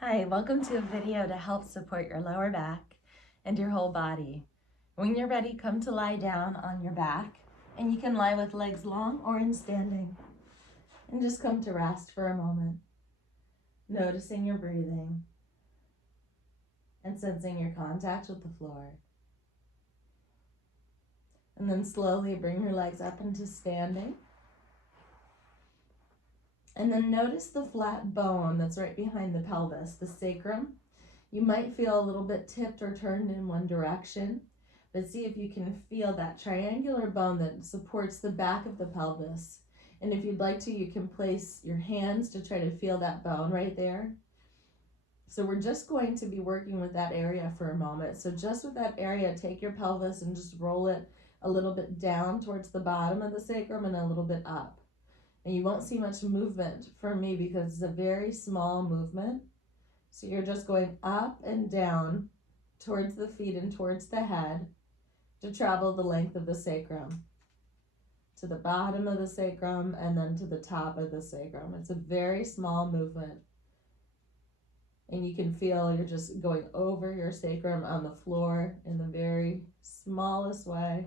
Hi, welcome to a video to help support your lower back and your whole body. When you're ready, come to lie down on your back, and you can lie with legs long or in standing. And just come to rest for a moment, noticing your breathing and sensing your contact with the floor. And then slowly bring your legs up into standing. And then notice the flat bone that's right behind the pelvis, the sacrum. You might feel a little bit tipped or turned in one direction, but see if you can feel that triangular bone that supports the back of the pelvis. And if you'd like to, you can place your hands to try to feel that bone right there. So we're just going to be working with that area for a moment. So just with that area, take your pelvis and just roll it a little bit down towards the bottom of the sacrum and a little bit up. And you won't see much movement from me because it's a very small movement. So you're just going up and down towards the feet and towards the head to travel the length of the sacrum, to the bottom of the sacrum and then to the top of the sacrum. It's a very small movement. And you can feel you're just going over your sacrum on the floor in the very smallest way,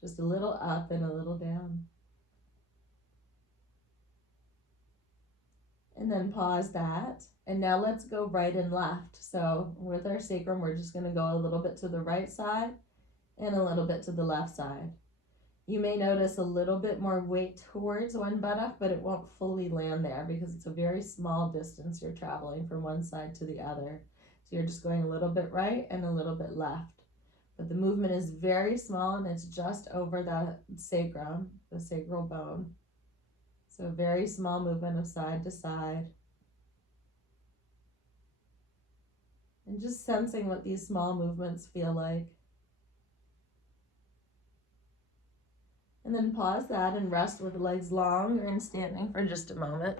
just a little up and a little down. And then pause that. And now let's go right and left. So with our sacrum, we're just going to go a little bit to the right side and a little bit to the left side. You may notice a little bit more weight towards one buttock, but it won't fully land there because it's a very small distance you're traveling from one side to the other. So you're just going a little bit right and a little bit left. But the movement is very small and it's just over the sacrum, the sacral bone. So a very small movement of side to side. And just sensing what these small movements feel like. And then pause that and rest with the legs long or in standing for just a moment.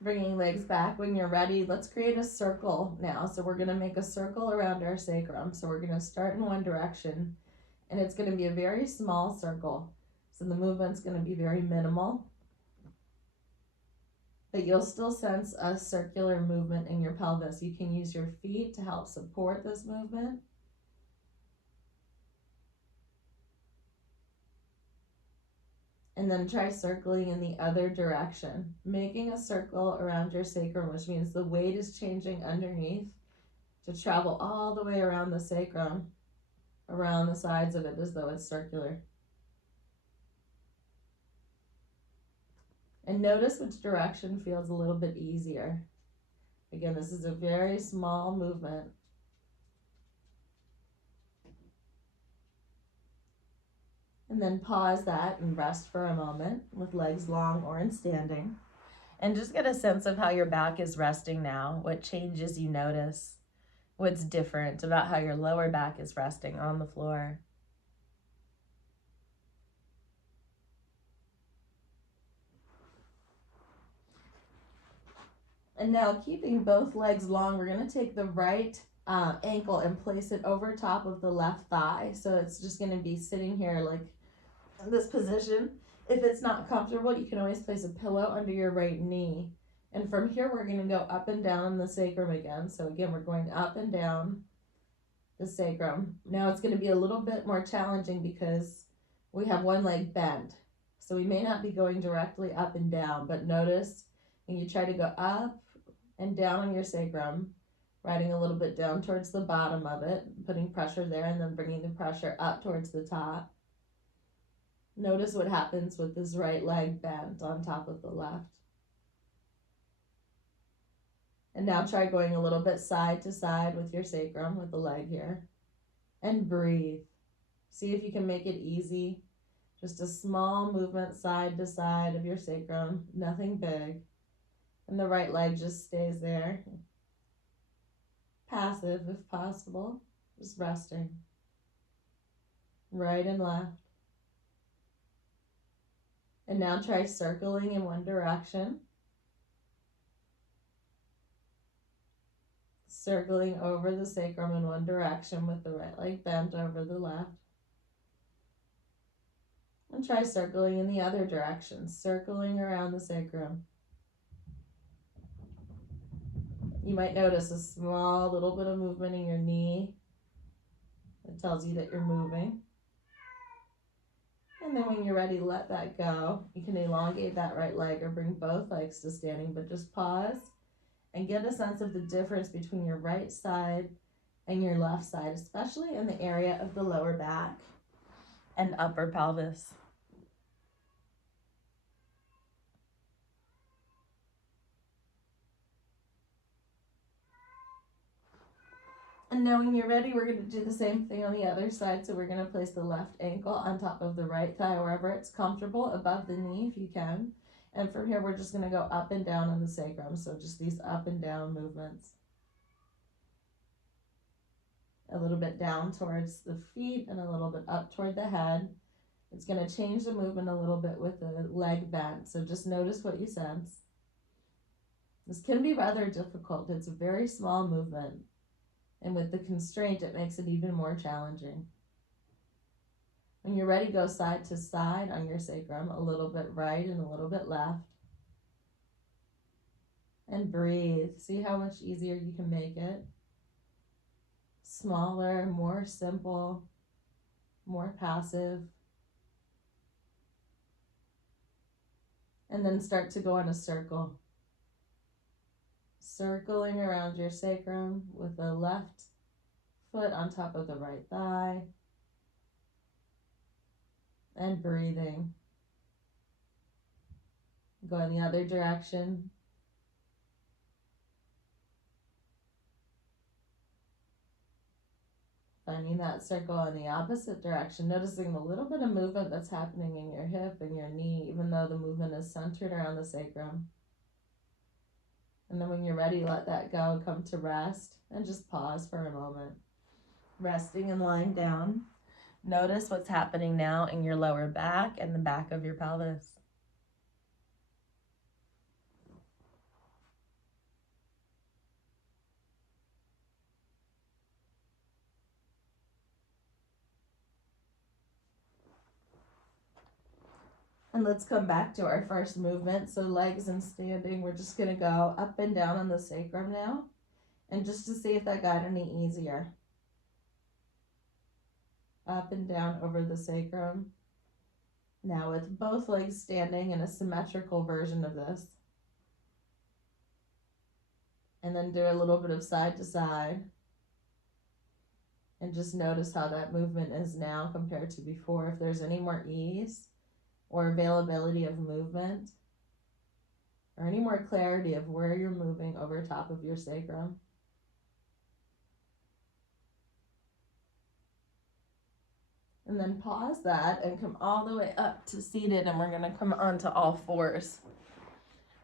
Bringing legs back when you're ready. Let's create a circle now. So we're going to make a circle around our sacrum. So we're going to start in one direction and it's going to be a very small circle. So the movement's going to be very minimal. But you'll still sense a circular movement in your pelvis. You can use your feet to help support this movement. And then try circling in the other direction, making a circle around your sacrum, which means the weight is changing underneath to travel all the way around the sacrum, around the sides of it as though it's circular. And notice which direction feels a little bit easier. Again, this is a very small movement. And then pause that and rest for a moment with legs long or in standing. And just get a sense of how your back is resting now, what changes you notice, what's different about how your lower back is resting on the floor. And now keeping both legs long, we're going to take the right ankle and place it over top of the left thigh. So it's just going to be sitting here like in this position. If it's not comfortable, you can always place a pillow under your right knee. And from here, we're going to go up and down the sacrum again. So again, we're going up and down the sacrum. Now it's going to be a little bit more challenging because we have one leg bent. So we may not be going directly up and down, but notice when you try to go up and down on your sacrum, riding a little bit down towards the bottom of it, putting pressure there and then bringing the pressure up towards the top. Notice what happens with this right leg bent on top of the left. And now try going a little bit side to side with your sacrum with the leg here. And breathe. See if you can make it easy. Just a small movement side to side of your sacrum, nothing big. And the right leg just stays there. Passive if possible, just resting. Right and left. And now try circling in one direction. Circling over the sacrum in one direction with the right leg bent over the left. And try circling in the other direction, circling around the sacrum. You might notice a small little bit of movement in your knee. It tells you that you're moving. And then when you're ready, let that go. You can elongate that right leg or bring both legs to standing, but just pause and get a sense of the difference between your right side and your left side, especially in the area of the lower back and upper pelvis. And now when you're ready, we're going to do the same thing on the other side. So we're going to place the left ankle on top of the right thigh, wherever it's comfortable, above the knee if you can. And from here, we're just going to go up and down on the sacrum. So just these up and down movements. A little bit down towards the feet and a little bit up toward the head. It's going to change the movement a little bit with the leg bent. So just notice what you sense. This can be rather difficult. It's a very small movement. And with the constraint, it makes it even more challenging. When you're ready, go side to side on your sacrum, a little bit right and a little bit left. And breathe. See how much easier you can make it. Smaller, more simple, more passive. And then start to go in a circle. Circling around your sacrum with the left foot on top of the right thigh. And breathing. Go in the other direction. Finding that circle in the opposite direction, noticing the little bit of movement that's happening in your hip and your knee, even though the movement is centered around the sacrum. And then when you're ready, let that go, come to rest, and just pause for a moment. Resting and lying down. Notice what's happening now in your lower back and the back of your pelvis. And let's come back to our first movement. So legs and standing, we're just going to go up and down on the sacrum now. And just to see if that got any easier. Up and down over the sacrum. Now with both legs standing in a symmetrical version of this. And then do a little bit of side to side. And just notice how that movement is now compared to before. If there's any more ease or availability of movement, or any more clarity of where you're moving over top of your sacrum. And then pause that and come all the way up to seated, and we're going to come onto all fours.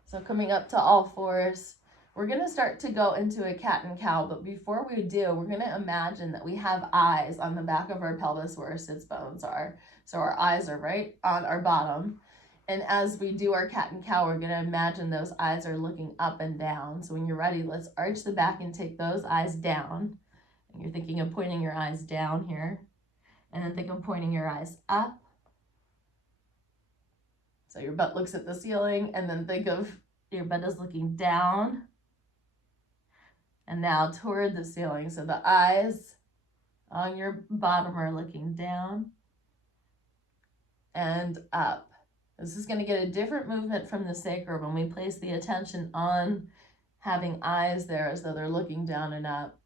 So coming up to all fours, we're going to start to go into a cat and cow, but before we do, we're going to imagine that we have eyes on the back of our pelvis where our sits bones are. So our eyes are right on our bottom. And as we do our cat and cow, we're going to imagine those eyes are looking up and down. So when you're ready, let's arch the back and take those eyes down. And you're thinking of pointing your eyes down here. And then think of pointing your eyes up. So your butt looks at the ceiling, and then think of your butt is looking down. And now toward the ceiling. So the eyes on your bottom are looking down and up. This is going to get a different movement from the sacrum when we place the attention on having eyes there as though they're looking down and up.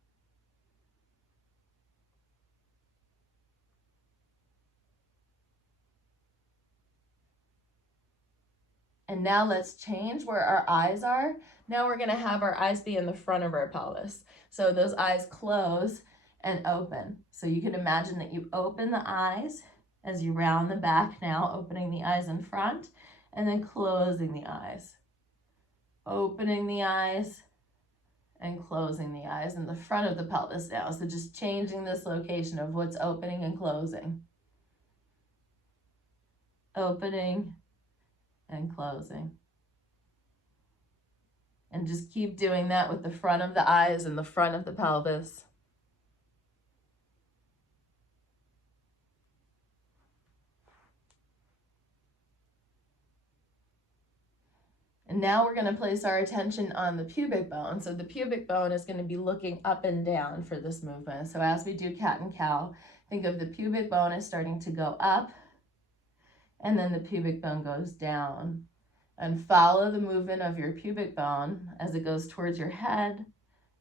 And now let's change where our eyes are. Now we're going to have our eyes be in the front of our pelvis. So those eyes close and open. So you can imagine that you open the eyes as you round the back now, opening the eyes in front and then closing the eyes. Opening the eyes and closing the eyes in the front of the pelvis now. So just changing this location of what's opening and closing. Opening and closing. And just keep doing that with the front of the eyes and the front of the pelvis. And now we're going to place our attention on the pubic bone. So the pubic bone is going to be looking up and down for this movement. So as we do cat and cow, think of the pubic bone as starting to go up, and then the pubic bone goes down. And follow the movement of your pubic bone as it goes towards your head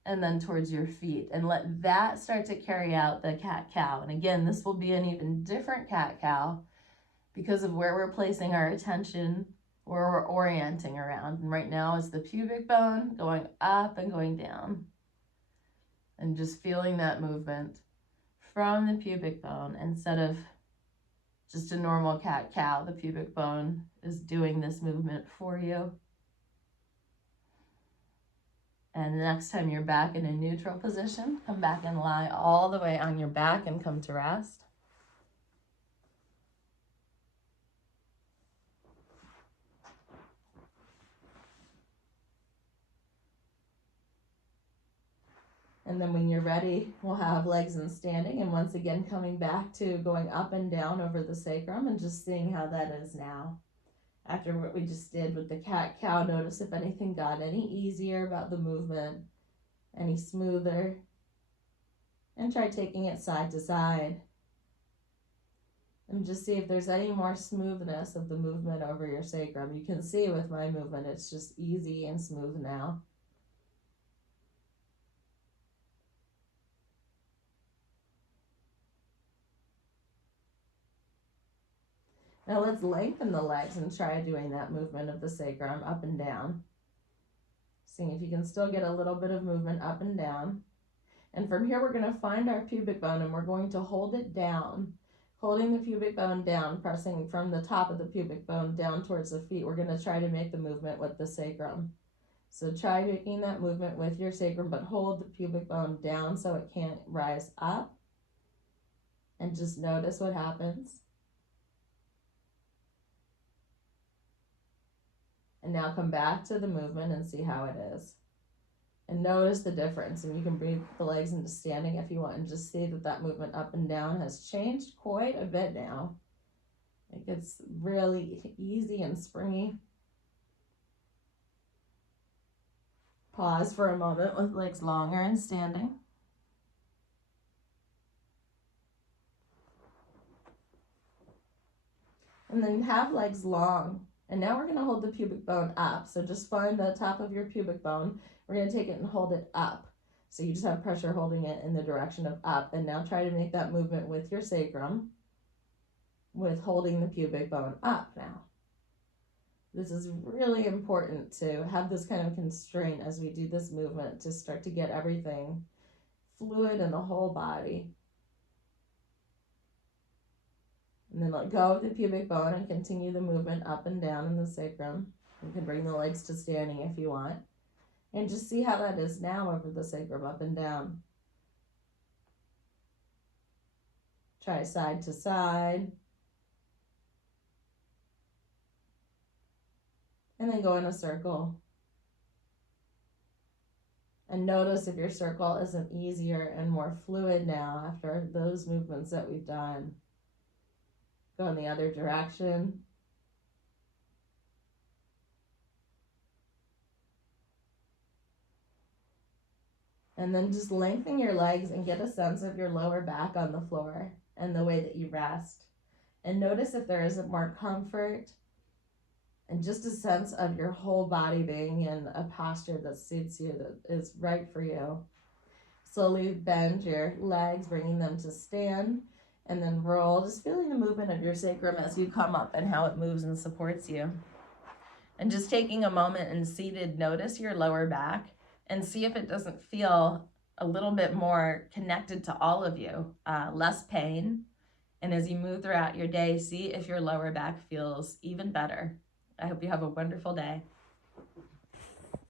and then towards your feet. And let that start to carry out the cat-cow. And again, this will be an even different cat-cow because of where we're placing our attention, where we're orienting around. And right now is the pubic bone going up and going down. And just feeling that movement from the pubic bone instead of just a normal cat-cow. The pubic bone is doing this movement for you. And the next time you're back in a neutral position, come back and lie all the way on your back and come to rest. And then when you're ready, we'll have legs in standing, and once again coming back to going up and down over the sacrum and just seeing how that is now. After what we just did with the cat-cow, notice if anything got any easier about the movement, any smoother, and try taking it side to side. And just see if there's any more smoothness of the movement over your sacrum. You can see with my movement, it's just easy and smooth now. Now let's lengthen the legs and try doing that movement of the sacrum up and down. Seeing if you can still get a little bit of movement up and down. And from here we're going to find our pubic bone and we're going to hold it down. Holding the pubic bone down, pressing from the top of the pubic bone down towards the feet. We're going to try to make the movement with the sacrum. So try making that movement with your sacrum, but hold the pubic bone down so it can't rise up. And just notice what happens. And now come back to the movement and see how it is. And notice the difference. And you can bring the legs into standing if you want and just see that that movement up and down has changed quite a bit now. Like it's really easy and springy. Pause for a moment with legs longer and standing. And then have legs long. And now we're going to hold the pubic bone up. So just find the top of your pubic bone. We're going to take it and hold it up. So you just have pressure holding it in the direction of up. And now try to make that movement with your sacrum, with holding the pubic bone up now. This is really important to have this kind of constraint as we do this movement to start to get everything fluid in the whole body. And then let go of the pubic bone and continue the movement up and down in the sacrum. You can bring the legs to standing if you want. And just see how that is now over the sacrum, up and down. Try side to side. And then go in a circle. And notice if your circle isn't easier and more fluid now after those movements that we've done. Go in the other direction. And then just lengthen your legs and get a sense of your lower back on the floor and the way that you rest. And notice if there isn't more comfort and just a sense of your whole body being in a posture that suits you, that is right for you. Slowly bend your legs, bringing them to stand. And then roll, just feeling the movement of your sacrum as you come up and how it moves and supports you. And just taking a moment and seated, notice your lower back and see if it doesn't feel a little bit more connected to all of you, less pain. And as you move throughout your day, see if your lower back feels even better. I hope you have a wonderful day.